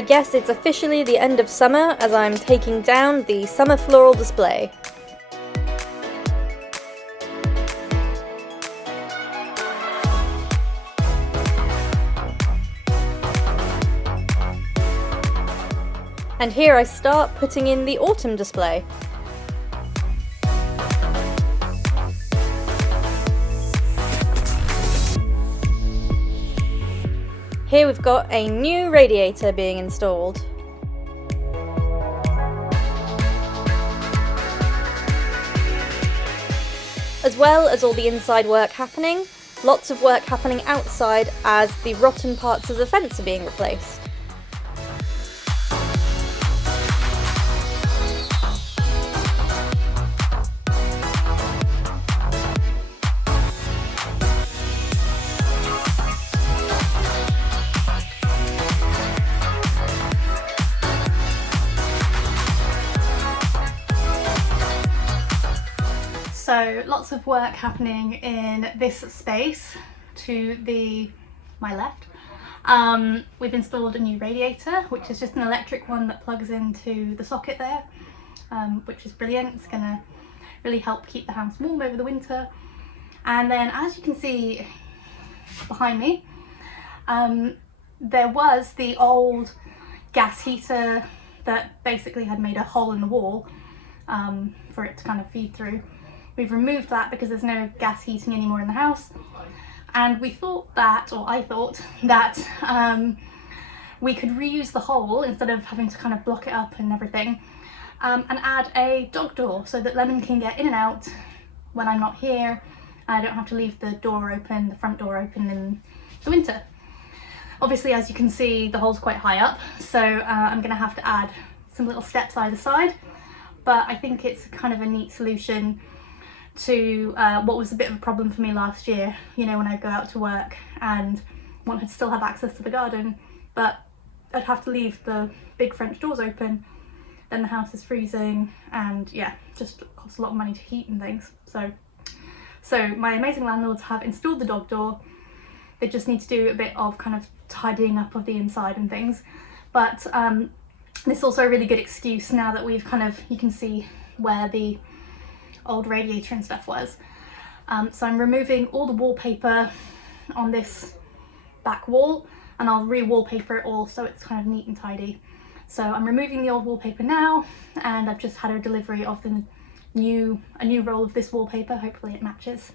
I guess it's officially the end of summer as I'm taking down the summer floral display. And here I start putting in the autumn display. Here we've got a new radiator being installed. As well as all the inside work happening, lots of work happening outside as the rotten parts of the fence are being replaced. So lots of work happening in this space to my left. We've installed a new radiator, which is just an electric one that plugs into the socket there, which is brilliant. It's going to really help keep the house warm over the winter. And then, as you can see behind me, there was the old gas heater that basically had made a hole in the wall for it to kind of feed through. We've removed that because there's no gas heating anymore in the house, and we thought that, or I thought that we could reuse the hole instead of having to kind of block it up and everything, and add a dog door so that Lemon can get in and out when I'm not here. I don't have to leave the door open, the front door open in the winter. Obviously, as you can see, the hole's quite high up, so I'm going to have to add some little steps either side, but I think it's kind of a neat solution to what was a bit of a problem for me last year, you know, when I'd go out to work and wanted to still have access to the garden, but I'd have to leave the big French doors open, then the house is freezing, and yeah, just costs a lot of money to heat and things. So my amazing landlords have installed the dog door. They just need to do a bit of kind of tidying up of the inside and things, but this is also a really good excuse now that we've kind of, you can see where the old radiator and stuff was. So I'm removing all the wallpaper on this back wall, and I'll re-wallpaper it all so it's kind of neat and tidy. So I'm removing the old wallpaper now, and I've just had a delivery of a new roll of this wallpaper. Hopefully it matches.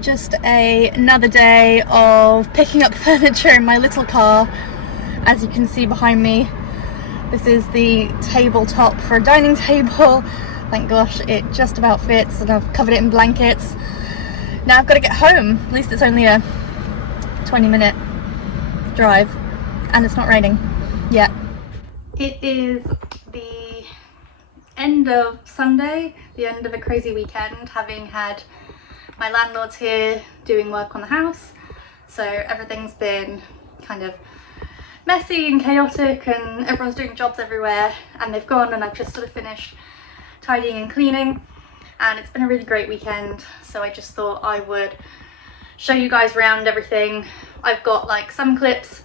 Just another day of picking up furniture in my little car. As you can see behind me, this is the tabletop for a dining table. Thank gosh, it just about fits, and I've covered it in blankets. Now I've got to get home. At least it's only a 20-minute drive, and it's not raining yet. It is the end of Sunday, the end of a crazy weekend, having had my landlord's here doing work on the house, so everything's been kind of messy and chaotic, and everyone's doing jobs everywhere, and they've gone, and I've just sort of finished tidying and cleaning, and it's been a really great weekend. So I just thought I would show you guys around everything. I've got like some clips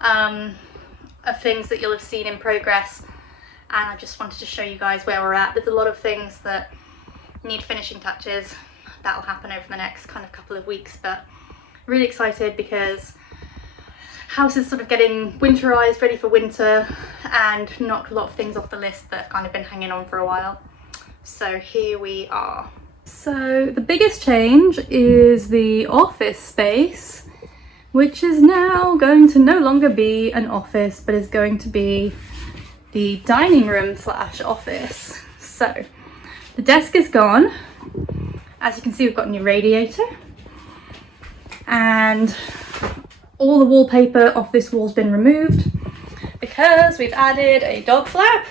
of things that you'll have seen in progress, and I just wanted to show you guys where we're at. There's a lot of things that need finishing touches. That'll happen over the next kind of couple of weeks, but really excited because house is sort of getting winterized, ready for winter, and knocked a lot of things off the list that have kind of been hanging on for a while. So here we are. So the biggest change is the office space, which is now going to no longer be an office, but is going to be the dining room / office. So the desk is gone. As you can see, we've got a new radiator, and all the wallpaper off this wall's been removed because we've added a dog flap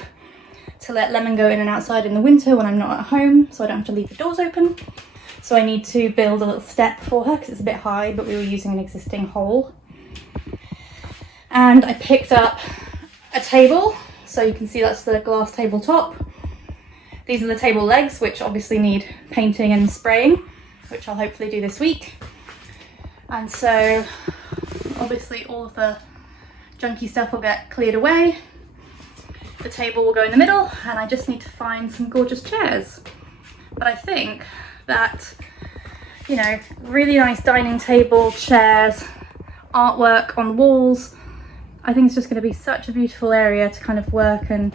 to let Lemon go in and outside in the winter when I'm not at home, so I don't have to leave the doors open. So I need to build a little step for her because it's a bit high, but we were using an existing hole. And I picked up a table, so you can see that's the glass tabletop. These are the table legs, which obviously need painting and spraying, which I'll hopefully do this week. And so obviously all of the junky stuff will get cleared away. The table will go in the middle, and I just need to find some gorgeous chairs. But I think that, you know, really nice dining table, chairs, artwork on the walls. I think it's just going to be such a beautiful area to kind of work and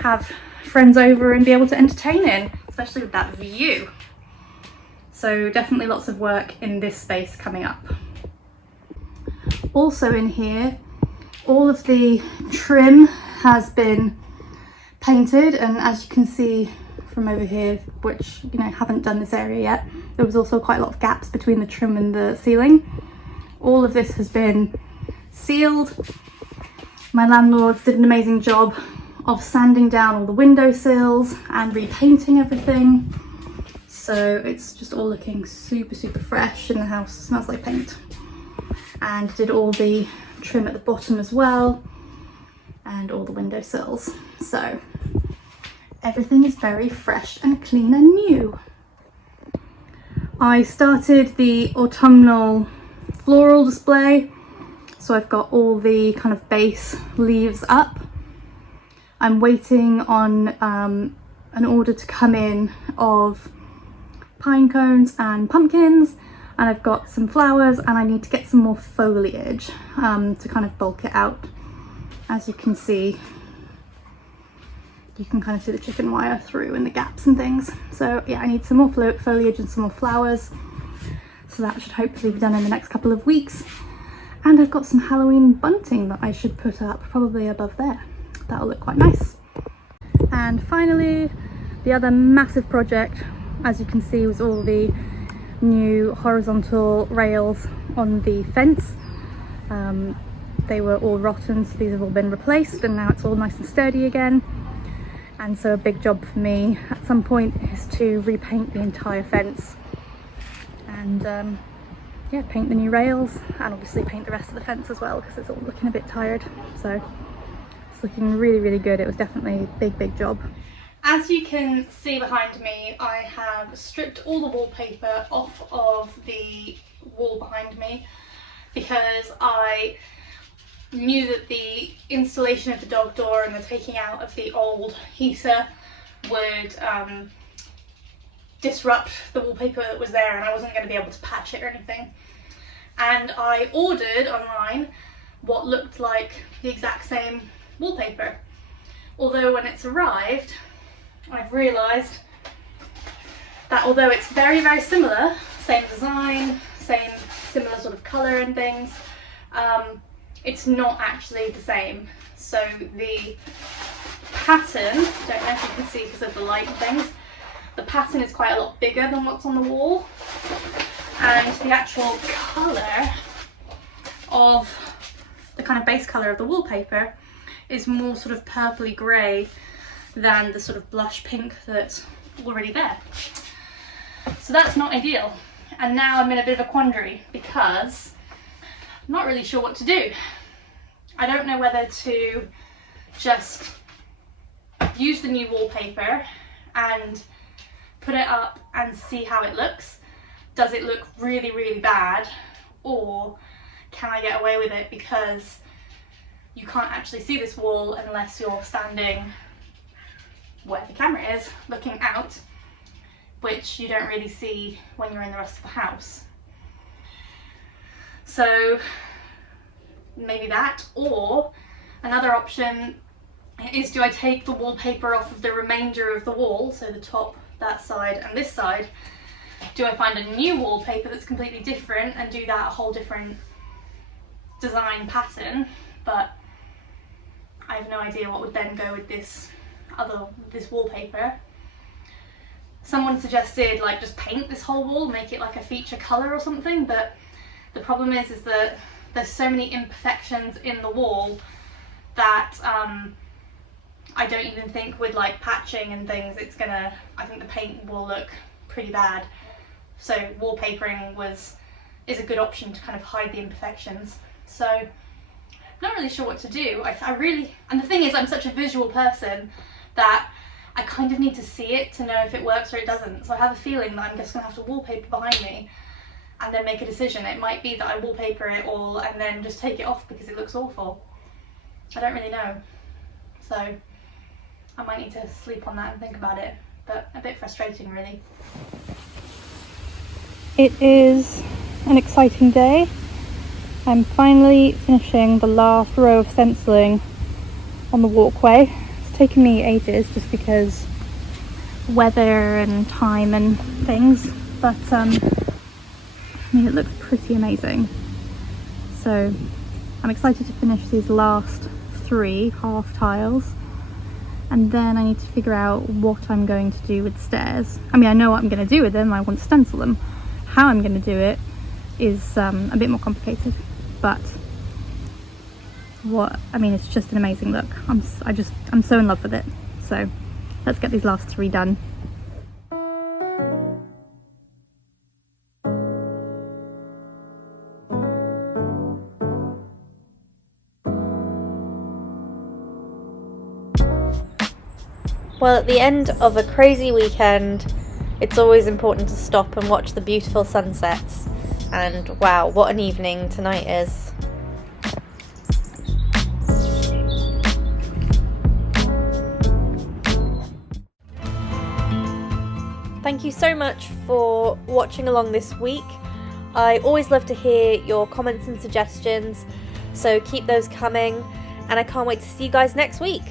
have friends over and be able to entertain in, especially with that view. So definitely lots of work in this space coming up. Also in here, all of the trim has been painted, and as you can see from over here, which, you know, haven't done this area yet, there was also quite a lot of gaps between the trim and the ceiling. All of this has been sealed. My landlords did an amazing job of sanding down all the windowsills and repainting everything. So it's just all looking super, super fresh, and the house smells like paint. And did all the trim at the bottom as well, and all the windowsills. So everything is very fresh and clean and new. I started the autumnal floral display. So I've got all the kind of base leaves up. I'm waiting on an order to come in of pine cones and pumpkins, and I've got some flowers, and I need to get some more foliage to kind of bulk it out. As you can see, you can kind of see the chicken wire through and the gaps and things. So yeah, I need some more foliage and some more flowers. So that should hopefully be done in the next couple of weeks. And I've got some Halloween bunting that I should put up probably above there. That'll look quite nice. And finally, the other massive project, as you can see, was all the new horizontal rails on the fence. They were all rotten, so these have all been replaced, and now it's all nice and sturdy again. And so a big job for me at some point is to repaint the entire fence and yeah, paint the new rails, and obviously paint the rest of the fence as well, because it's all looking a bit tired. So it's looking really, really good. It was definitely a big job. As you can see behind me, I have stripped all the wallpaper off of the wall behind me because I knew that the installation of the dog door and the taking out of the old heater would disrupt the wallpaper that was there, and I wasn't going to be able to patch it or anything. And I ordered online what looked like the exact same wallpaper, although when it's arrived I've realised that although it's very, very similar, same design, similar sort of colour and things, it's not actually the same. So the pattern, don't know if you can see because of the light and things, the pattern is quite a lot bigger than what's on the wall, and the actual colour of the kind of base colour of the wallpaper is more sort of purpley grey than the sort of blush pink that's already there. So that's not ideal. And now I'm in a bit of a quandary because I'm not really sure what to do. I don't know whether to just use the new wallpaper and put it up and see how it looks. Does it look really, really bad, or can I get away with it because you can't actually see this wall unless you're standing where the camera is, looking out, which you don't really see when you're in the rest of the house. So maybe that, or another option is, do I take the wallpaper off of the remainder of the wall, so the top, that side and this side, do I find a new wallpaper that's completely different and do that a whole different design pattern? But I have no idea what would then go with this wallpaper. Someone suggested like just paint this whole wall, make it like a feature colour or something, but the problem is that there's so many imperfections in the wall that I don't even think with like patching and things it's gonna, I think the paint will look pretty bad. So wallpapering is a good option to kind of hide the imperfections. So I'm not really sure what to do. And the thing is, I'm such a visual person that I kind of need to see it to know if it works or it doesn't. So I have a feeling that I'm just gonna have to wallpaper behind me and then make a decision. It might be that I wallpaper it all and then just take it off because it looks awful. I don't really know. So I might need to sleep on that and think about it, but a bit frustrating really. It is an exciting day. I'm finally finishing the last row of stenciling on the walkway. It's taken me ages just because weather and time and things, but I mean, it looks pretty amazing. So I'm excited to finish these last 3 half tiles, and then I need to figure out what I'm going to do with the stairs. I mean, I know what I'm going to do with them. I want to stencil them. How I'm going to do it is a bit more complicated, but it's just an amazing look. I'm so in love with it. So let's get these last 3 done. Well, at the end of a crazy weekend, it's always important to stop and watch the beautiful sunsets. And wow, what an evening tonight is. Thank you so much for watching along this week. I always love to hear your comments and suggestions, so keep those coming, and I can't wait to see you guys next week.